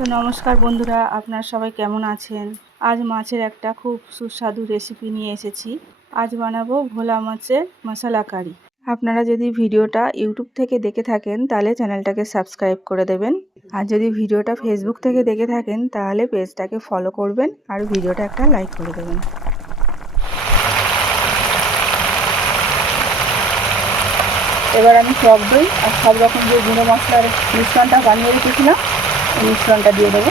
তো নমস্কার বন্ধুরা, আপনারা সবাই কেমন আছেন? আজ মাছের একটা খুব সুস্বাদু রেসিপি নিয়ে এসেছি। আজ বানাবো ভোলা মাছের মশলা কারি। আপনারা যদি ভিডিওটা ইউটিউব থেকে দেখে থাকেন তাহলে চ্যানেলটাকে সাবস্ক্রাইব করে দেবেন, আর যদি ভিডিওটা ফেসবুক থেকে দেখে থাকেন তাহলে পেজটাকে ফলো করবেন আর ভিডিওটা একটা লাইক করে দেবেন। এবার আমি টক দই আর সব রকম যে গুঁড়ো মশলার মিশ্রণটা বানিয়ে রেখেছিলাম এই মিশ্রণটা দিয়ে দেবো।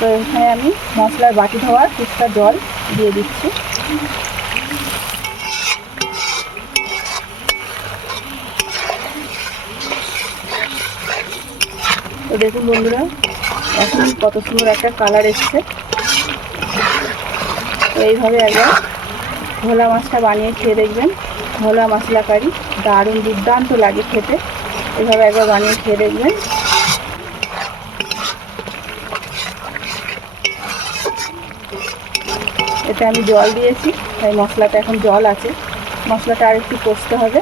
তো এখানে আমি মশলার বাটি ধোয়ার কিছুটা জল দিয়ে দিচ্ছি। তো দেখুন বন্ধুরা, এখন কত সুন্দর একটা কালার এসছে। তো এইভাবে একবার ভোলা মাছটা বানিয়ে খেয়ে দেখবেন। ভোলা মশলা কারি দারুণ দুর্দান্ত লাগে খেতে। এইভাবে একবার বানিয়ে খেয়ে দেখবেন। এতে আমি জল দিয়েছি, তাই মশলাটা এখন জল আছে। মশলাটা আর একটু কষতে হবে।